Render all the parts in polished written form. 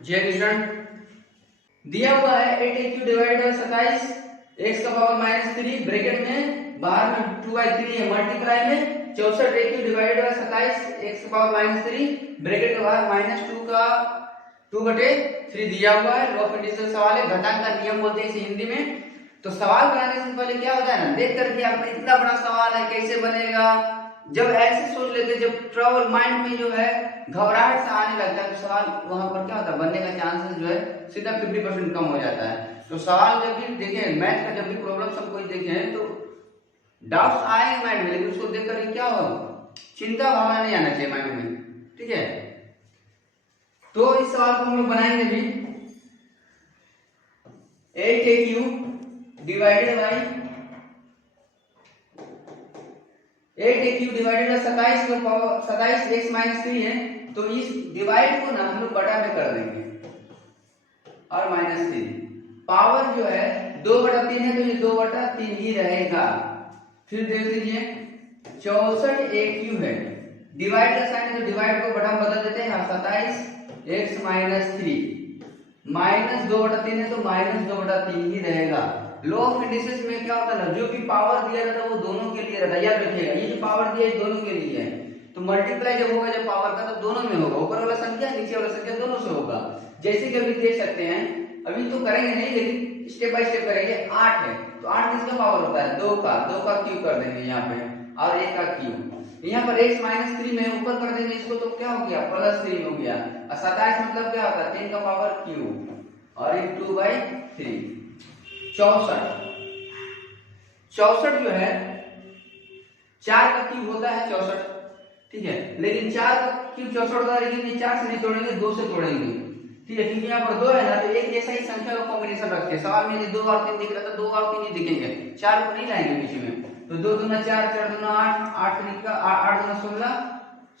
जय स्टूडेंट, दिया हुआ है 8 डिवाइडेड बाय 27 x का पावर -3 ब्रैकेट में बाहर में 2/3 है मल्टीप्लाई में 64 AQ डिवाइडेड बाय 27 x का पावर -3 ब्रैकेट के बाहर -2 का 2/3 दिया हुआ है। लॉ ऑफ इंटीग्रल सवाल है, घटांक का नियम बोलते हैं इसे हिंदी में। तो सवाल बनाने से पहले क्या होता है ना, देख करके आपने इतना बड़ा सवाल है कैसे बनेगा, जब ऐसे सोच लेते, जब ट्रबल माइंड में जो है घबराहट सा आने लगता है तो सवाल वहां पर क्या होता है, बनने का चांसेस जो है सीधा 50% कम हो जाता है। तो सवाल जब भी देखें, मैथ का जब भी प्रॉब्लम सब कोई देखें तो डाउट्स आएंगे माइंड में, लेकिन उसको देख कर क्या हो, चिंता भावना नहीं आना चाहिए माइंड में, ठीक है। तो इस सवाल को हम लोग बनाएंगे भी 8AQ divided by 8AQ divided by 27 का पावर 27x-3 है, तो इस डिवाइड को ना हम लोग बटा में कर देंगे और -3 पावर जो है 2/3 है, तो ये 2/3 ही रहेगा। फिर देख लीजिए 64AQ है, डिवाइड का साइन है तो डिवाइड को बटा में बदल देते हैं, 27x-3 -2/3 है तो -2/3 ही रहेगा। लॉ ऑफ इंडिसेस में क्या होता है ना, जो भी पावर दिया रहता है वो दोनों के लिए रहता है, याद रखिएगा। ये जो पावर दिया है दोनों के लिए है, तो मल्टीप्लाई जब होगा जब पावर का तो दोनों में होगा, ऊपर वाला संख्या नीचे वाला संख्या दोनों से होगा। जैसे कि अभी देख सकते हैं, अभी तो करेंगे नहीं लेकिन स्टेप बाय स्टेप करेंगे। 8 है तो 8 किसका पावर होता है, 2 का क्यूब कर देंगे यहाँ पे, और 1 का क्यूब यहाँ पर x-3 में ऊपर कर देंगे इसको, तो क्या हो गया +3 हो गया। और 27 मतलब क्या होता है 3 का पावर क्यूब और 2/3 64 जो है 4 का क्यूब होता है 64, ठीक है। लेकिन 4 का क्यूब 64 होता है, लेकिन 4 से नहीं तोड़ेंगे 2 से तोड़ेंगे, ठीक है, क्योंकि यहाँ पर 2 है ना, तो एक ऐसा ही संख्या का कॉम्बिनेशन रखते हैं। सवाल में 2 और 3 दिख रहा था, 2 और 3 ही दिखेंगे, 4 को नहीं लाएंगे बीच में। तो 2 दूना 4, 4 दूना 8, 8 दूना 16,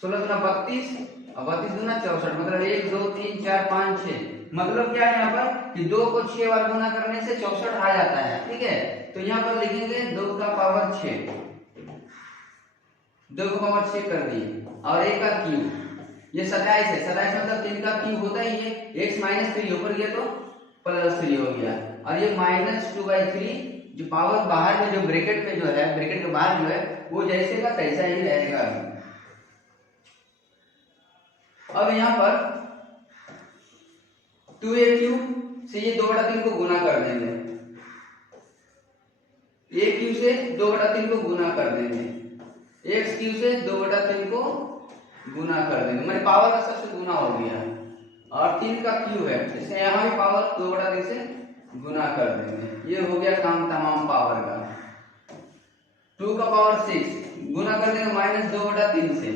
16 दूना 32 और 32 दूना 64, मतलब 1 2 3 4 5 6। मतलब क्या है यहाँ पर कि 2 को 6 बार गुना करने से 64 आ जाता है, ठीक है। तो यहाँ पर लिखेंगे 2 का पावर 6, 2 का पावर 6 कर दिए और 1 का क्यूब, ये 27 है, 27 मतलब 3 का क्यूब होता ही है, x-3 ऊपर गया तो +3 हो गया, और ये -2/3 जो पावर बाहर में जो ब्रैकेट में जो है, ब्रैकेट के बाहर जो है वो जैसे का तैसा ही रहेगा। अब यहाँ पर 2AQ से ये 2/3 को गुना कर देंगे, AQ से 2/3 को गुना कर देंगे, XQ से 2/3 को गुना कर देंगे, मैंने पावर का सबसे गुना हो गया, और 3 का क्यूब है इसलिए यहाँ भी पावर 2/3 से गुना कर देंगे। ये हो गया काम तमाम पावर का। 2 का पावर 6 गुना कर देंगे -2/3 से,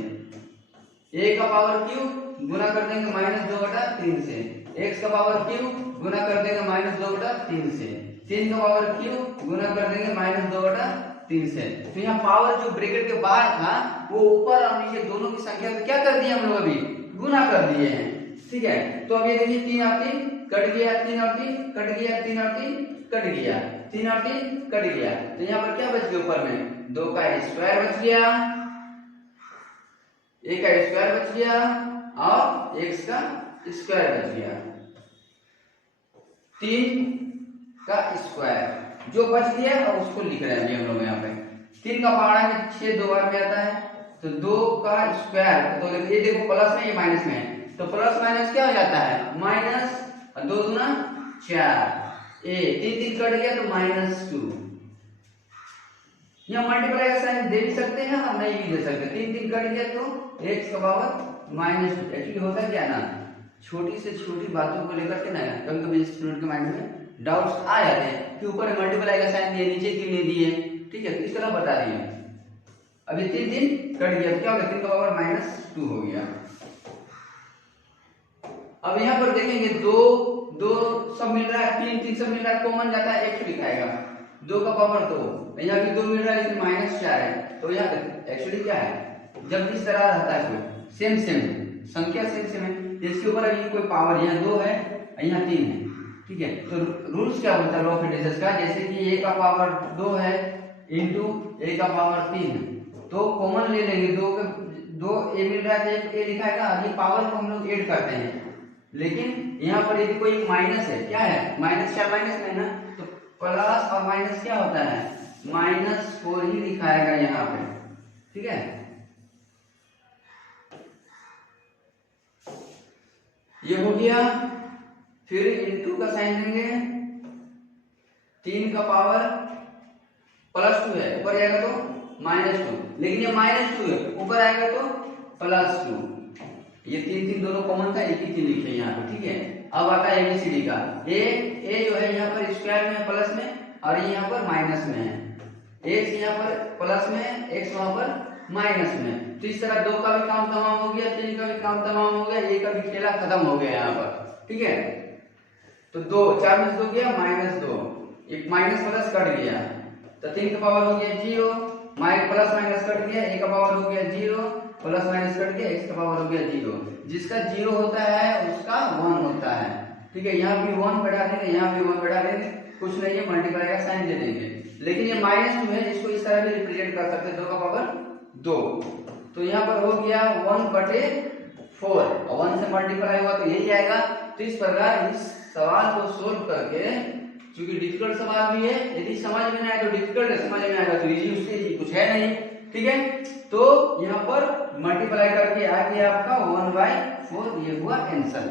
a का पावर क्यूब गुना कर देंगे -2/3 से, x का पावर क्यूब गुना कर देंगे -2/3 से, 3 का पावर क्यूब गुना कर देंगे -2/3 से। तो यहाँ पावर जो ब्रैकेट के बाहर था वो ऊपर और नीचे दोनों की संख्या को क्या कर दिया हम लोग अभी गुना कर दिए हैं, ठीक है। तो अब ये देखिए 3 और 3 कट गया, 3 और 3 कट गया, 3 और 3 कट गया, 3 और 3 कट गया, तो यहाँ पर क्या बच गया ऊपर में 2 का स्क्वायर बच गया, 1 का स्क्वायर बच गया और x का स्क्वायर बच गया, 3 का स्क्वायर जो बच गया और उसको लिख रहे हैं हम लोग यहाँ पे। 3 का पावर में 6 2 बार में आता है, तो 2 का स्क्वायर, तो ये देखो प्लस में ये माइनस में है, तो प्लस माइनस क्या हो जाता है माइनस, 2 दूना 4, 3 कट गया तो -2। यहाँ मल्टीप्लाई का साइन दे भी सकते हैं और नहीं भी दे सकते, 3 कट गया तो x का पावर -2। एक्चुअली होता है क्या ना, छोटी से छोटी बातों को लेकर के ना कभी कभी स्टूडेंट के माइंड में डाउट्स आ जाते हैं कि ऊपर मल्टीप्लाई का साइन दिए नीचे क्यों नहीं दिए, ठीक है, तो इस तरह बता दिए। अभी 3 कट गया तो क्या हो गया, 3 का पावर -2 हो गया। अब यहाँ पर देखेंगे 2 सब मिल रहा है, 3 सब मिल रहा है, कॉमन जाता है 1 लिखाएगा, 2 का पावर 2, यहाँ भी 2 मिल रहा है लेकिन -4 है, तो यहाँ एक्चुअली क्या है, जब इस तरह रहता है कोई सेम संख्या सेम है, इसके ऊपर अभी कोई पावर यहाँ 2 है यहाँ 3 है, ठीक है। तो रूल्स क्या होता है लॉ ऑफ इंटीग्रल्स का, जैसे कि a का पावर 2 है इंटू a का पावर 3 है, तो कॉमन ले लेंगे, 2 a मिल रहा है तो a लिखाएगा, अभी पावर को हम लोग ऐड करते हैं, लेकिन यहाँ पर यदि कोई माइनस है, क्या है माइनस, क्या माइनस में है ना, तो प्लस और माइनस क्या होता है, -4 ही दिखाएगा यहाँ पे, ठीक है। ये हो गया, फिर इनटू का साइन देंगे, 3 का पावर +2 है, ऊपर जाएगा तो -2, लेकिन ये -2 है, ऊपर आएगा तो +2, ये 3 दोनों कॉमन था, एक ही चीज लिखे यहाँ पे, ठीक है। अब आता है एबीसीडी का, ए जो है यहाँ पर स्क्वायर में प्लस में और ये यहाँ पर माइनस में है, एक्स यहाँ पर प्लस में है, एक्स वहां पर माइनस में, तो इस तरह 2 का भी काम तमाम हो गया, 3 का भी काम तमाम हो गया, ए का भी खेला खत्म हो गया यहाँ पर, ठीक है। तो 2 4 में से 2 गया -2, एक माइनस प्लस कट गया, तो 3 का पावर हो गया 0, प्लस माइनस कट गया, ए का पावर हो गया 0, प्लस माइनस कट गया, एक्स का पावर हो गया 0, जिसका 0 होता है उसका 1 होता है, ठीक है। यहाँ भी 1 बढ़ा देंगे, यहाँ भी 1 बढ़ा देंगे, कुछ नहीं है, मल्टीप्लाई का साइन दे देंगे, लेकिन ये -2 है, इसको इस तरह भी रिप्रेजेंट कर सकते हैं, 2 का पावर 2, तो यहाँ पर हो गया 1/4, और 1 से मल्टीप्लाई हुआ तो यही आएगा। तो इस प्रकार इस सवाल को सोल्व करके, क्योंकि डिफिकल्ट सवाल भी है, यदि समझ में ना आए तो डिफिकल्ट है, समझ में आएगा तो इजी, उससे इजी कुछ है नहीं, ठीक है। तो यहाँ पर मल्टीप्लाई करके आ गया आपका 1/4, ये हुआ आंसर।